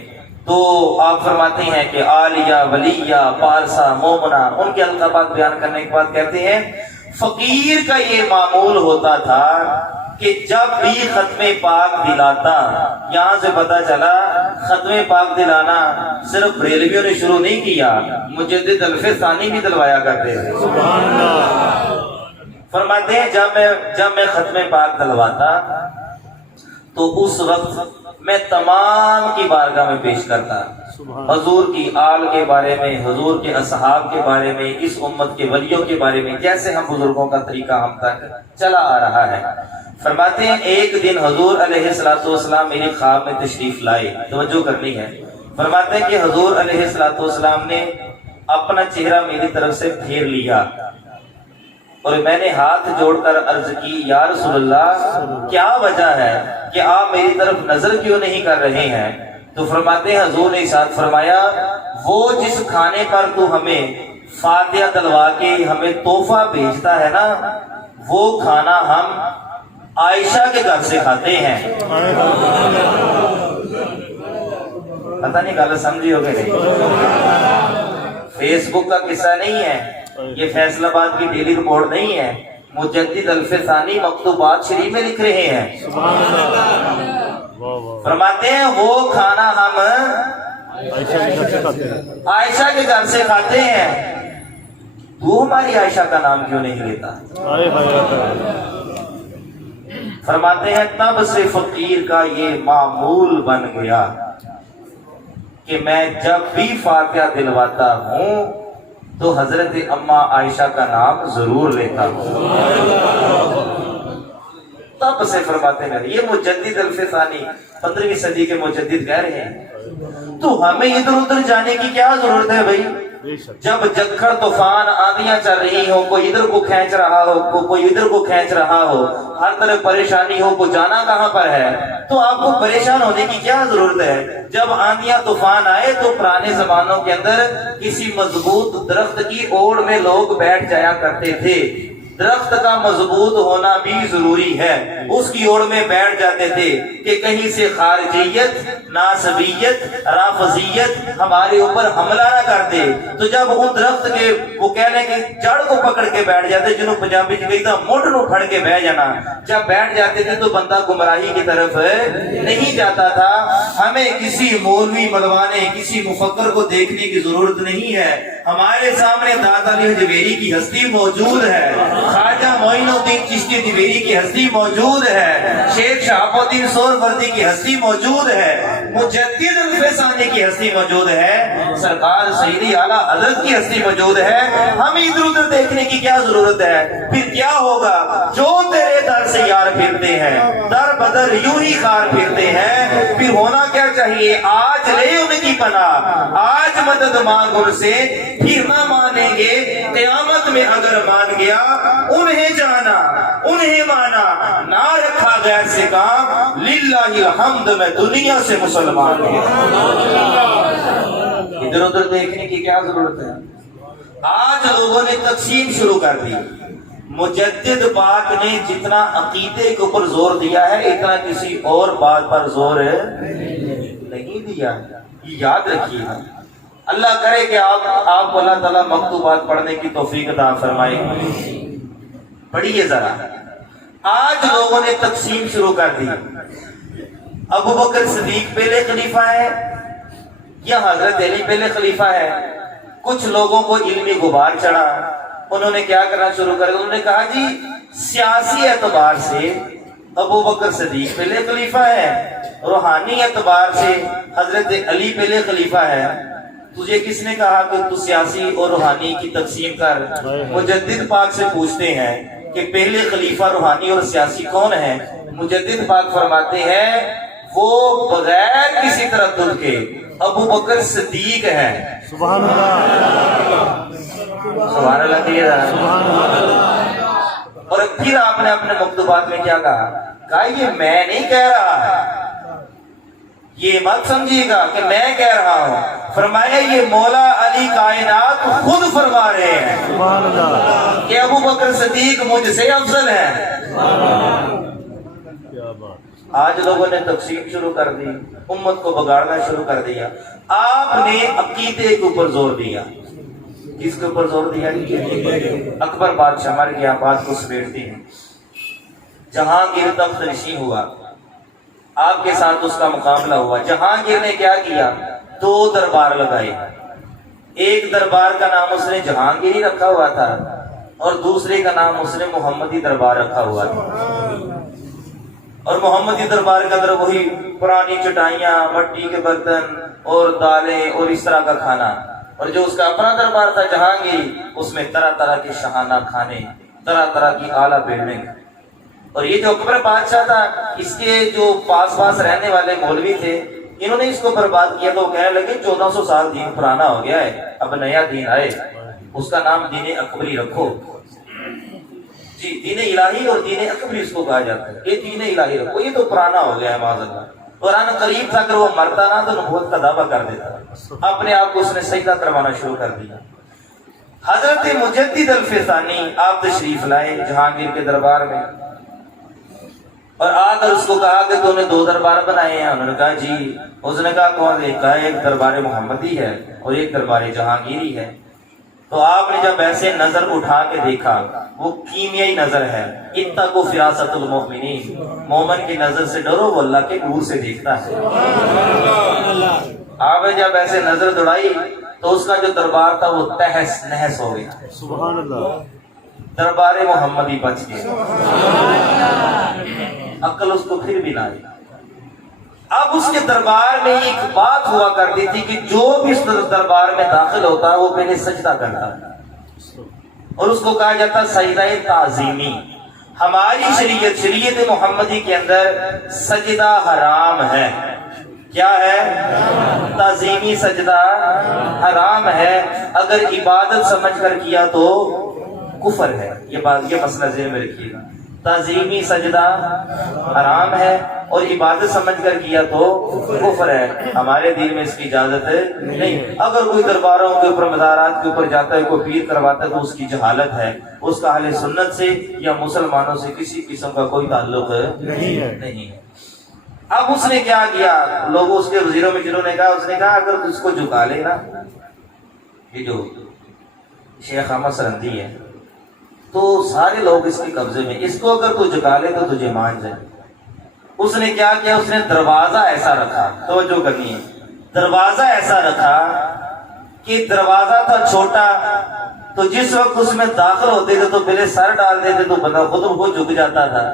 تو آپ فرماتے ہیں کہ عالیہ، ولیہ، پارسا، مومنہ، ان کے القابات بیان کرنے کے بعد کہتے ہیں فقیر کا یہ معمول ہوتا تھا کہ جب بھی ختم پاک دلاتا، یہاں سے پتا چلا ختم پاک دلانا صرف بریلویوں نے شروع نہیں کیا، مجدد الف ثانی بھی دلوایا کرتے تھے۔ سبحان اللہ۔ فرماتے ہیں جب میں ختم پاک دلواتا تو اس وقت میں تمام کی بارگاہ میں پیش کرتا حضور کی آل کے بارے میں، حضور کے اصحاب کے بارے میں، اس امت کے ولیوں کے بارے میں، جیسے ہم بزرگوں کا طریقہ ہم تک چلا آ رہا ہے۔ فرماتے ہیں ایک دن حضور علیہ الصلوۃ والسلام میرے خواب میں تشریف لائے، توجہ کرنی ہے۔ فرماتے ہیں کہ حضور علیہ الصلوۃ والسلام نے اپنا چہرہ میری طرف سے پھیر لیا اور میں نے ہاتھ جوڑ کر عرض کی یا رسول اللہ کیا وجہ ہے کہ آپ میری طرف نظر کیوں نہیں کر رہے ہیں؟ تو فرماتے ہیں حضور نے ارشاد فرمایا وہ جس کھانے پر تو ہمیں فاتحہ دلوا کے ہمیں تحفہ بھیجتا ہے نا، وہ کھانا ہم عائشہ کے گھر سے کھاتے ہیں۔ پتہ نہیں گل سمجھی ہوگی نہیں، فیس بک کا قصہ نہیں ہے، یہ فیصل آباد کی ڈیلی رپورٹ نہیں ہے، مجدد الف ثانی مکتوبات شریف میں لکھ رہے ہیں۔ فرماتے ہیں وہ کھانا ہم عائشہ کے گھر سے کھاتے ہیں، تو ہماری عائشہ کا نام کیوں نہیں لیتا؟ فرماتے ہیں تب سے فقیر کا یہ معمول بن گیا کہ میں جب بھی فاتحہ دلواتا ہوں تو حضرت اماں عائشہ کا نام ضرور لیتا ہوں۔ تب سے فرماتے ہیں یہ مجدد الف ثانی 15ویں صدی کے مجدد کہہ رہے ہیں، تو ہمیں ادھر ادھر جانے کی کیا ضرورت ہے بھائی؟ جب جکھڑ طوفان آندیاں چل رہی ہو، کوئی ادھر کو کھینچ رہا ہو، کوئی ادھر کو کھینچ رہا ہو، ہر طرف پریشانی ہو، کو جانا کہاں پر ہے؟ تو آپ کو پریشان ہونے کی کیا ضرورت ہے؟ جب آندیاں طوفان آئے تو پرانے زمانوں کے اندر کسی مضبوط درخت کی اوڑ میں لوگ بیٹھ جایا کرتے تھے، درخت کا مضبوط ہونا بھی ضروری ہے، اس کی اوڑ میں بیٹھ جاتے تھے کہ کہیں سے خارجیت، ناصبیت، رافضیت ہمارے اوپر حملہ نہ کر دے۔ تو جب ان درخت کے وہ کہنے کے جڑ کو پکڑ کے بیٹھ جاتے، جنہوں پنجابی چ کہتا مڈ نو پھڑ کے بیٹھ جانا، جب بیٹھ جاتے تھے تو بندہ گمراہی کی طرف نہیں جاتا تھا۔ ہمیں کسی مولوی ملوانے، کسی مفکر کو دیکھنے کی ضرورت نہیں ہے، ہمارے سامنے داتا علی حجویری کی ہستی موجود ہے، خواجہ معین الدین چشتی دیویری کی ہستی موجود ہے، شیخ شہاب الدین سہروردی کی ہستی موجود ہے، مجدد الف ثانی کی ہستی موجود ہے، سرکار سیدی اعلیٰ حضرت کی ہستی موجود ہے۔ ہم ادھر ادھر دیکھنے کی کیا ضرورت ہے؟ پھر کیا ہوگا؟ جو تیرے در سے یار پھرتے ہیں، در بدر یوں ہی خار پھرتے ہیں، پھر ہونا کیا چاہیے؟ آج لے ان کی پناہ، آج مدد مانگ ان سے، پھر نہ مانیں گے قیامت میں اگر مان گیا، انہیں جانا انہیں مانا، نہ رکھا غیر سے کام، للہ الحمد میں دنیا سے مسلمان ہوں۔ ادھر ادھر دیکھنے کی کیا ضرورت ہے؟ آج لوگوں نے تقسیم شروع کر دی۔ مجدد پاک نے جتنا عقیدے کے اوپر زور دیا ہے اتنا کسی اور بات پر زور نہیں دیا، یہ یاد رکھیے۔ اللہ کرے کہ آپ کو اللہ تعالیٰ مکتوبات پڑھنے کی توفیق عطا فرمائے۔ پڑھیے ذرا، آج لوگوں نے تقسیم شروع کر دی، ابو بکر صدیق پہلے خلیفہ ہے یا حضرت علی پہلے خلیفہ ہے؟ کچھ لوگوں کو علمی غبار چڑھا، انہوں نے کیا کرنا شروع کر دیا، انہوں نے کہا جی سیاسی اعتبار سے ابو بکر صدیق پہلے خلیفہ ہے، روحانی اعتبار سے حضرت علی پہلے خلیفہ ہے۔ تجھے کس نے کہا کہ تو سیاسی اور روحانی کی تقسیم کر؟ مجدد پاک سے پوچھتے ہیں کہ پہلے خلیفہ روحانی اور سیاسی کون ہے؟ مجدد پاک فرماتے ہیں وہ بغیر کسی تردد کے ابو بکر صدیق ہے۔ سبحان اللہ، سبحان اللہ کہیے ذرا۔ سبحان اللہ۔ اور پھر آپ نے اپنے مکتوبات میں کیا کہا یہ میں نہیں کہہ رہا، یہ مت سمجھیے گا کہ میں کہہ رہا ہوں، فرمایا یہ مولا علی کائنات خود فرما رہے ہیں سبحان اللہ، کہ ابو بکر صدیق مجھ سے افضل ہے۔ کیا بات۔ آج لوگوں نے تقسیم شروع کر دی، امت کو بگاڑنا شروع کر دیا۔ آپ نے عقیدے کے اوپر زور دیا۔ کس کے اوپر زور دیا؟ اکبر بادشاہ مر گیا، بات کو سمیٹتے ہیں۔ جہانگیر تخت نشین ہوا، آپ کے ساتھ اس کا مقابلہ ہوا۔ جہانگیر نے کیا کیا؟ 2 دربار لگائے۔ ایک دربار کا نام اس نے جہانگیری رکھا ہوا تھا اور دوسرے کا نام اس نے محمدی دربار رکھا ہوا تھا۔ اور محمدی دربار کے اندر وہی پرانی چٹائیاں، مٹی کے برتن اور دالیں اور اس طرح کا کھانا، اور جو اس کا اپنا دربار تھا جہانگیر، اس میں طرح طرح کے شاہانہ کھانے، طرح طرح کی اعلیٰ بلڈنگ۔ اور یہ جو اکبر بادشاہ تھا، اس کے جو پاس پاس رہنے والے مولوی تھے، انہوں نے اس کو برباد کیا تو کہنے لگے 1400 سال دین پرانا ہو گیا ہے، اب نیا دین آئے، اس کا نام دین اکبری رکھو۔ جی دین الہی اور دین اکبری اس کو کہا جاتا ہے، یہ دین الہی رکھو، یہ تو پرانا ہو گیا ہے معاذ اللہ۔ قرآن قریب تھا، اگر وہ مرتا نہ تو نبوت کا دعویٰ کر دیتا، اپنے آپ کو اس نے سجدہ کروانا شروع کر دیا۔ حضرت مجدد الفسانی آپ تشریف لائے جہانگیر کے دربار میں، اور آ کر اس کو کہا کہ تو نے 2 دربار بنائے ہیں؟ انہوں نے کہا جی۔ اس نے کہا کون سے؟ کہا ایک دربار محمدی ہے اور ایک دربار جہانگیری ہے۔ تو آپ نے جب ایسے نظر اٹھا کے دیکھا، وہ کیمیائی نظر ہے، اتقوا فراست المؤمنین، مومن کی نظر سے ڈرو، وہ اللہ کے نور سے دیکھتا ہے۔ آپ نے جب ایسے نظر دوڑائی تو اس کا جو دربار تھا وہ تہس نہس ہو گیا، سبحان اللہ، دربار محمدی بچ گیا۔ عقل اس کو پھر بھی نہ آئی۔ اب اس کے دربار میں ایک بات ہوا کرتی تھی کہ جو بھی اس دربار میں داخل ہوتا ہے وہ پہلے سجدہ کرتا ہے، اور اس کو کہا جاتا ہے سجدہ تعظیمی۔ ہماری شریعت محمدی کے اندر سجدہ حرام ہے۔ کیا ہے؟ تعظیمی سجدہ حرام ہے، اگر عبادت سمجھ کر کیا تو کفر ہے۔ یہ مسئلہ ذہن میں رکھیے گا، تعظیمی سجدہ حرام ہے اور عبادت سمجھ کر کیا تو کفر ہے۔ ہمارے دین میں اس کی اجازت نہیں۔ اگر کوئی درباروں کے اوپر، مزارات کے اوپر جاتا ہے، کوئی پیر کرواتا ہے تو اس کی جہالت ہے، اس کا اہل سنت سے یا مسلمانوں سے کسی قسم کا کوئی تعلق نہیں ہے۔ اب اس نے کیا کیا؟ لوگوں اس کے وزیروں میں جنہوں نے کہا، اس نے کہا اگر اس کو جھکا لے نا، یہ جو شیخ احمد سرندی ہے، تو سارے لوگ اس کے قبضے میں، اس کو اگر تو جھکا لے تو تجھے مان جائے۔ اس نے کیا کیا؟ اس نے دروازہ ایسا رکھا، توجہ کرنی ہے، دروازہ ایسا رکھا کہ دروازہ تھا چھوٹا، تو جس وقت اس میں داخل ہوتے تھے تو پہلے سر ڈال دیتے تو بندہ خود بخود جھک جاتا تھا،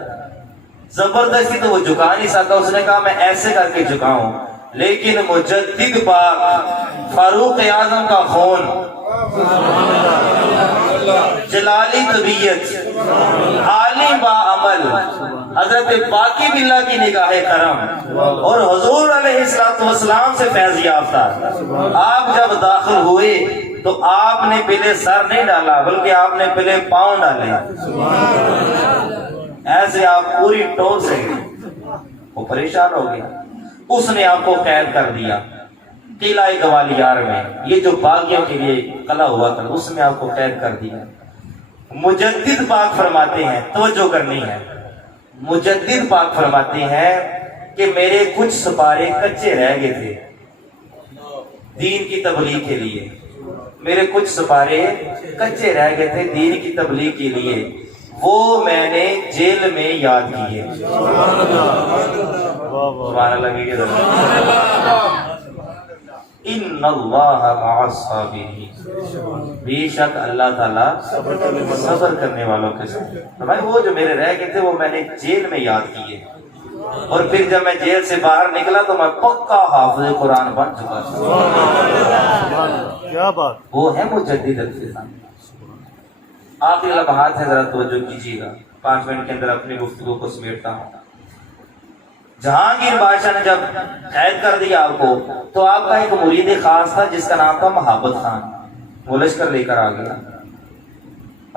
زبردستی تو وہ جھکا نہیں سکا۔ اس نے کہا میں ایسے کر کے جھکاؤں، لیکن مجدد پاک فاروق اعظم کا خون، جلالی طبیعت، عالی با عمل، حضرت باقی باللہ کی نگاہ کرم اور حضور علیہ السلام سے فیض یافتہ، آپ جب داخل ہوئے تو آپ نے پہلے سر نہیں ڈالا بلکہ آپ نے پہلے پاؤں ڈالے، ایسے آپ پوری ٹور سے وہ پریشان ہو گیا۔ اس نے آپ کو قید کر دیا قلعہ گوالیار میں، یہ جو باغیوں کے لیے قلعہ ہوا تھا اس میں آپ کو قید کر دیا۔ مجدد پاک فرماتے ہیں، توجہ کرنی ہے، مجدد پاک فرماتے ہیں کہ میرے کچھ سپارے کچے رہ گئے تھے دین کی تبلیغ کے لیے، میرے کچھ سپارے کچے رہ گئے تھے دین کی تبلیغ کے لیے، وہ میں نے جیل میں یاد کیے. سبحان اللہ کی ان اللہ مع الصابرین، بے شک اللہ تعالیٰ صبر کرنے والوں کے ساتھ. فرمایا وہ جو میرے رہ گئے تھے وہ میں نے جیل میں یاد کیے، اور پھر جب میں جیل سے باہر نکلا تو میں پکا حافظ قرآن بن چکا تھا. کیا بات. وہ ہے مجدد الفسان. آخری لمحات ہے، ذرا توجہ کیجیے گا، 5 منٹ کے اندر اپنی گفتگو کو سمیٹتا ہوں. جہانگیر بادشاہ نے جب قید کر دیا آپ کو، تو آپ کا ایک مرید خاص تھا جس کا نام تھا محبت خان. وہ لشکر لے کر آ گیا.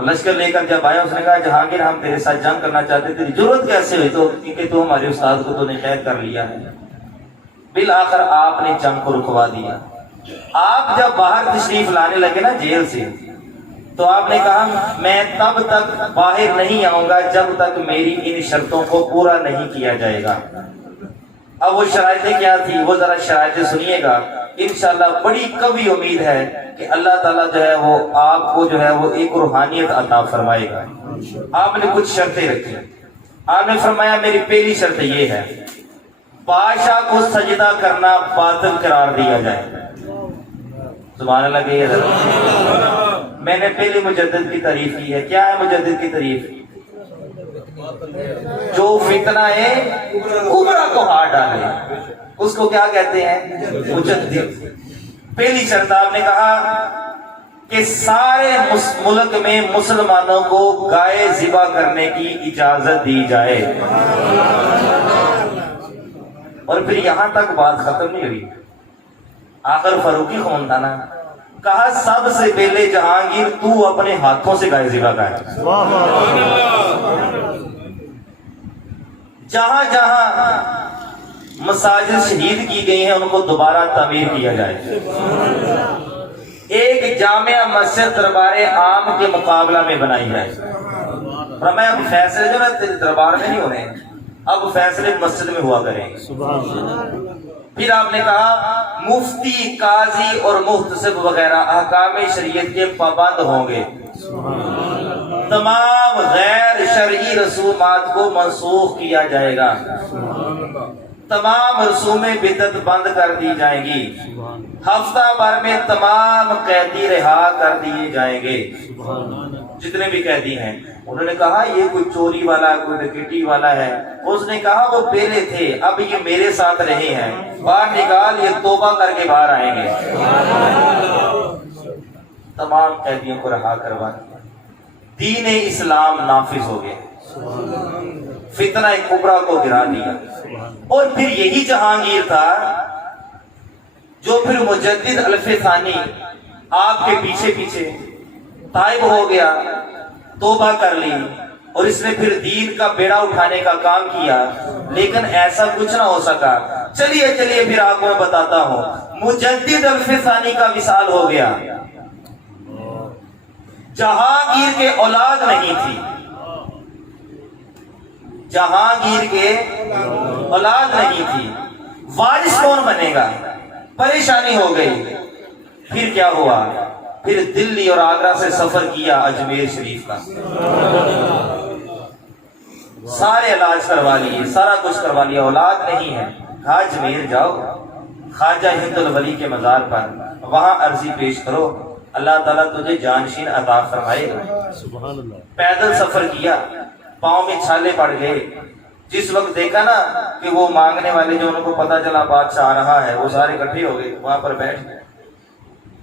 لشکر لے کر جب آیا اس نے کہا جہانگیر ہم تیرے ساتھ جنگ کرنا چاہتے، تیری ضرورت کیسے ہوئی؟ تو کیونکہ تو ہمارے استاد کو تو نے قید کر لیا ہے. بالآخر آپ نے جنگ کو رکوا دیا. آپ جب باہر تشریف لانے لگے نا جیل سے، تو آپ نے کہا میں تب تک باہر نہیں آؤں گا جب تک میری ان شرطوں کو پورا نہیں کیا جائے گا. اب وہ شرائطیں کیا تھی وہ ذرا شرائطیں سنیے گا. انشاءاللہ بڑی قوی امید ہے کہ اللہ تعالیٰ جو ہے وہ آپ کو جو ہے وہ ایک روحانیت عطا فرمائے گا. آپ نے کچھ شرطیں رکھی. آپ نے فرمایا میری پہلی شرط یہ ہے، بادشاہ کو سجدہ کرنا باطل قرار دیا جائے. سبحان اللہ کہ میں نے پہلے مجدد کی تعریف کی ہے. کیا ہے مجدد کی تعریف؟ جو فتنہ ہے کبرا کو ہار ڈالے اس کو کیا کہتے ہیں؟ مجدد. پہلی شرط آپ نے کہا کہ سارے ملک میں مسلمانوں کو گائے ذبح کرنے کی اجازت دی جائے. اور پھر یہاں تک بات ختم نہیں ہوئی. آخر فاروقی خون تھا نا، کہا سب سے پہلے جہانگیر تو اپنے ہاتھوں سے گائے ذبح کر. جہاں جہاں مساجد شہید کی گئی ہیں ان کو دوبارہ تعمیر کیا جائے. ایک جامع مسجد دربار عام کے مقابلہ میں بنائی جائے. فرمایا اب فیصلے جو نا دربار میں نہیں ہونے، اب فیصلے مسجد میں ہوا کریں. پھر آپ نے کہا مفتی، قاضی اور محتسب وغیرہ احکام شریعت کے پابند ہوں گے. تمام غیر شرعی رسومات کو منسوخ کیا جائے گا. تمام رسومیں بدعت بند کر دی جائیں گی. ہفتہ بھر میں تمام قیدی رہا کر دیے جائیں گے، جتنے بھی قیدی ہیں. انہوں نے کہا یہ کوئی چوری والا کوئی ڈکیٹی والا ہے. اس نے کہا وہ پہلے تھے اب یہ میرے ساتھ رہے ہیں، باہر نکال یہ توبہ کر کے باہر آئیں گے. تمام قیدیوں کو رہا کروا دیا. دین اسلام نافذ ہو گیا. فتنہ کبریٰ کو گرا دیا. اور پھر یہی جہانگیر تھا جو پھر مجدد الف ثانی آپ کے پیچھے پیچھے تائب ہو گیا، توبہ کر لی، اور اس نے پھر دین کا بیڑا اٹھانے کا کام کیا. لیکن ایسا کچھ نہ ہو سکا. چلیے پھر آپ کو میں بتاتا ہوں. مجدد الف ثانی کا وصال ہو گیا. جہانگیر کے اولاد نہیں تھی. جہانگیر کے اولاد نہیں تھی. وارث کون بنے گا؟ پریشانی ہو گئی. پھر کیا ہوا؟ پھر دلی اور آگرہ سے سفر کیا اجمیر شریف کا. سارے علاج کروا لیے، سارا کچھ کروا لیا، اولاد نہیں ہے. کہا اجمیر جاؤ، خواجہ ہند الولی کے مزار پر وہاں عرضی پیش کرو، اللہ تعالیٰ تجھے جانشین عطا فرمائے گا. پیدل سفر کیا، پاؤں میں چھالے پڑ گئے. جس وقت دیکھا نا کہ وہ مانگنے والے جو ان کو پتا چلا بادشاہ آ رہا ہے، وہ سارے اکٹھے ہو گئے، وہاں پر بیٹھ گئے.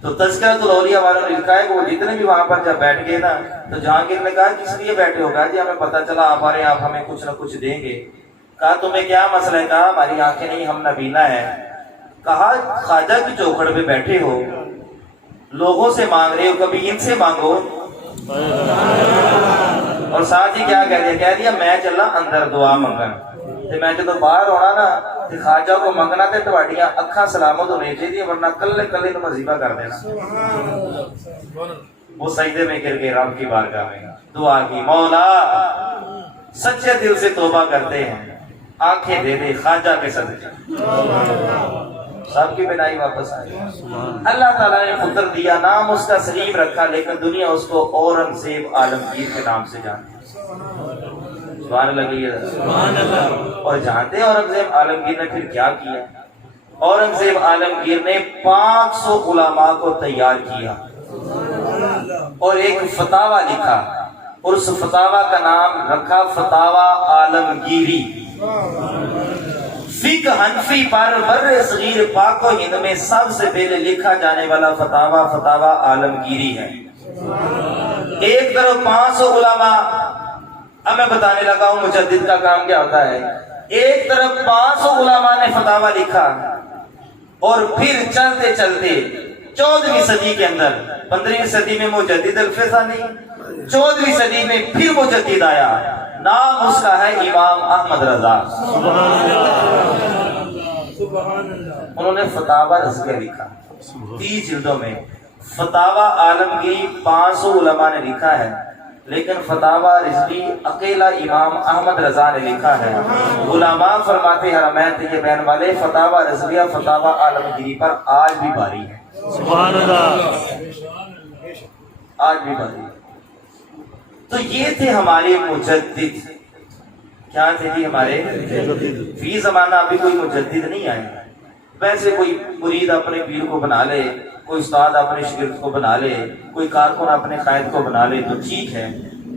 تو تذکرۃ الاولیاء والوں نے لکھا ہے کہ وہ جتنے بھی وہاں پر جب بیٹھ گئے نا، تو جہانگیر نے کہا کس لیے بیٹھے ہو؟ کہا جی ہمیں پتا چلا آپ آ رہے ہیں، آپ ہمیں کچھ نہ کچھ دیں گے. کہا تمہیں کیا مسئلہ ہے؟ کہا ہماری آنکھیں نہیں، ہم نبینا ہے. کہا خواجہ کی چوکھٹ پہ بیٹھے ہو، لوگوں سے مانگ رہے ہو، کبھی ان سے مانگو. اور ساتھ ہی کیا کہہ دیا میں چلا اندر دعا منگن. میں جب باہر ہونا نا تو خواجہ کو منگنا تے تواڈیاں اکھاں سلامت ہونے چاہیے، ورنہ کلے کلے نو مذبح کر دینا. وہ سجدے میں گر کے رب کی بارگاہ میں دعا کی، مولا سچے دل سے توبہ کرتے ہیں، آنکھیں دے دے خواجہ کے صدقے. سب کی بنائی واپس آئی. اللہ تعالیٰ نے پتر دیا، نام اس کا سلیم رکھا، لیکن دنیا اس کو اورنگزیب عالمگیر کے نام سے جانتی. سبحان اللہ کہیے ذرا۔ اور جانتے ہیں اورنگزیب عالمگیر نے پھر کیا کیا؟ اورنگزیب عالمگیر نے 500 علماء کو تیار کیا اور ایک فتاویٰ لکھا، اور اس فتاویٰ کا نام رکھا فتاویٰ عالمگیری۔ فقہ حنفی پر بر صغیر پاک و ہند میں سب سے پہلے لکھا جانے والا فتاویٰ عالمگیری ہے۔ ایک طرف 500 علماء، اب میں بتانے لگا ہوں مجدد کا کام کیا ہوتا ہے۔ ایک طرف 500 علماء نے فتاویٰ لکھا، اور پھر چلتے چلتے 14ویں صدی کے اندر، 15ویں صدی میں مجدد الفسانی، 14ویں صدی میں پھر مجدد آیا، نام اس کا ہے امام احمد رضا۔ انہوں نے فتاویٰ رضویہ لکھا 30 جلدوں میں۔ فتاویٰ عالمگیری 500 علماء نے لکھا ہے، لیکن فتاویٰ رضوی اکیلا امام احمد رضا نے لکھا ہے۔ علماء فرماتے حرمین طیبین والے فتاویٰ رضویہ فتاویٰ عالمگیری پر آج بھی باری ہے۔ سبحان اللہ، آج بھی باری ہے۔ تو یہ تھے ہمارے مجدد۔ کیا تھے جی ہمارے؟ فی زمانہ ابھی کوئی مجدد نہیں آئے۔ ویسے کوئی مرید اپنے پیر کو بنا لے، کوئی استاد اپنے شاگرد کو بنا لے، کوئی کارکن اپنے قائد کو بنا لے تو ٹھیک ہے،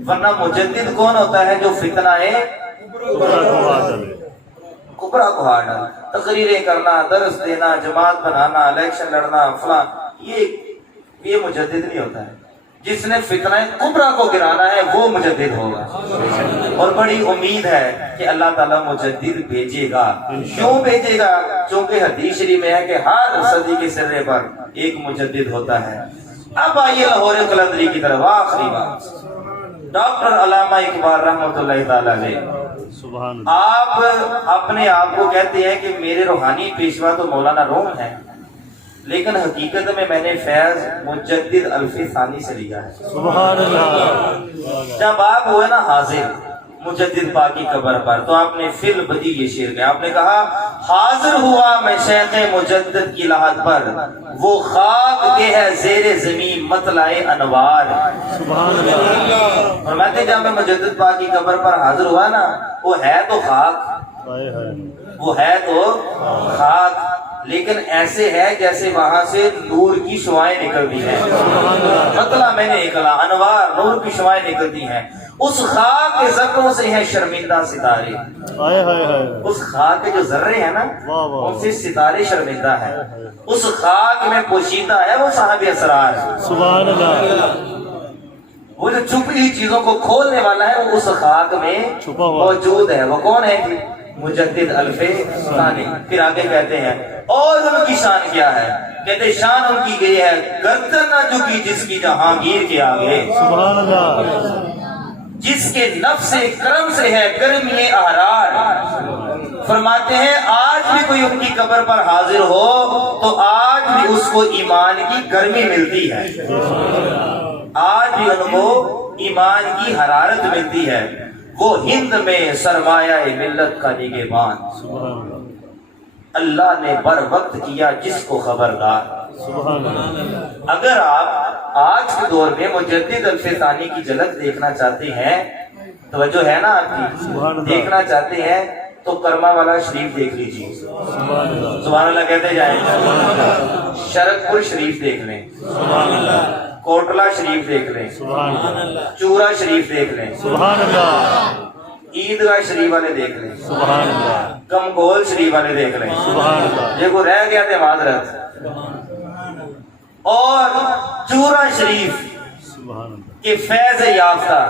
ورنہ مجدد کون ہوتا ہے؟ جو فتنہ کبریٰ کو ہار ڈالے، تقریریں کرنا، درس دینا، جماعت بنانا، الیکشن لڑنا، فلاں، یہ مجدد نہیں ہوتا ہے۔ جس نے فتنہ کبریٰ کو گرانا ہے وہ مجدد ہوگا، اور بڑی امید ہے کہ اللہ تعالیٰ مجدد بھیجے گا۔ کیوں بھیجے گا؟ چونکہ حدیث شریف میں ہے کہ ہر صدی کے سرے پر ایک مجدد ہوتا ہے۔ اب آئیے لاہور قلندری کی طرف، آخری بات، ڈاکٹر علامہ اقبال رحمۃ اللہ تعالی علیہ۔ سبحان اللہ، آپ اپنے آپ کو کہتے ہیں کہ میرے روحانی پیشوا تو مولانا روم ہے، لیکن حقیقت میں نے فیض مجدد الف ثانی سے لیا ہے۔ سبحان اللہ۔ جب آپ ہوئے نا حاضر مجدد پاک کی قبر پر، تو آپ نے فی البدی یہ شعر کہا، آپ نے کہا حاضر ہوا میں شیخ مجدد کی لحد پر، وہ خاک کے ہے زیر زمین مطلع انوار۔ سبحان اللہ، فرماتے جب میں مجدد پاک کی قبر پر حاضر ہوا نا، وہ ہے تو خاک، وہ ہے تو خاک، لیکن ایسے ہے جیسے وہاں سے نور کی شعائیں نکلتی ہیں، مطلع میں نے نکلا، انوار، نور کی شعائیں نکلتی ہیں۔ اس خاک کے ذروں سے ہیں شرمندہ ستارے، اس خاک کے جو ذرے ہیں نا ان سے ستارے شرمندہ ہیں، اس خاک میں پوشیدہ ہے وہ صاحب اسرار۔ سبحان اللہ، وہ جو چھپی ہوئی چیزوں کو کھولنے والا ہے وہ اس خاک میں چھپا ہوا موجود ہے۔ وہ کون ہے جی؟ مجدد الف ثانی۔ پھر آگے کہتے ہیں اور ان کی شان کیا ہے؟ کہتے شان ان کی گئی ہے گردن نہ جھکی جس کی جہانگیر کے آگے، سبحان اللہ، جس کے نفس کرم سے ہے گرمی احرار۔ فرماتے ہیں آج بھی کوئی ان کی قبر پر حاضر ہو تو آج بھی اس کو ایمان کی گرمی ملتی ہے، آج بھی ان کو ایمان کی حرارت ملتی ہے۔ وہ ہند میں سرمایہ ملت کا نگہبان، سبحان اللہ، اللہ نے بر وقت کیا جس کو خبردار۔ سبحان اللہ۔ اگر آپ آج کے دور میں مجدد الف ثانی کی جھلک دیکھنا چاہتے ہیں، توجہ ہے نا آپ سبحان کی، اللہ، دیکھنا چاہتے ہیں تو کرما والا شریف دیکھ لیجیے، سبحان اللہ، سبحان اللہ کہتے جائیں، شرک پور شریف دیکھ لیں، سبحان اللہ، کوٹلہ شریف دیکھ لیں، سبحان اللہ، چورا شریف دیکھ لیں، سبحان اللہ، عیدگاہ شریف والے دیکھ لیں، سبحان اللہ، کمگول شریف والے دیکھ لیں، سبحان اللہ، یہ کو رہ گیا تھے معذرت۔ اور چورا شریف سبحان اللہ، کہ فیض یافتہ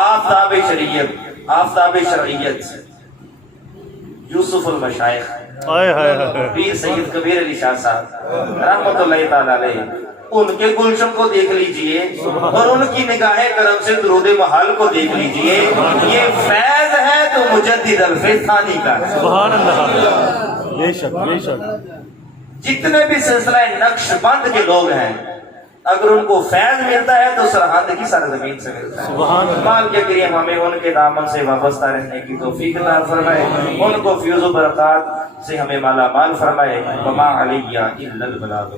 آفتاب شریعت، آفتاب شرعیت یوسف المشائخ ہائے ہائے ہائے، پیر سید کبیر علی شاہ صاحب رحمۃ اللہ تعالی علیہ، ان کے گلشن کو دیکھ لیجئے اور ان کی نگاہ کرم سے درود محل کو دیکھ لیجئے، یہ فیض ہے تو مجدد الف ثانی کا۔ سبحان اللہ، بے شک بے شک، جتنے بھی سلسلہ نقش بند کے لوگ ہیں، اگر ان کو فیض ملتا ہے تو سرحد کی سرزمین سے ملتا ہے۔ سبحان اللہ، مال کے کریم ہمیں ان کے دامن سے وابستہ رہنے کی توفیق عطا فرمائے، ان کو فیض و برکات سے ہمیں مالا مال فرمائے۔ وما علیہ الا البلاغ۔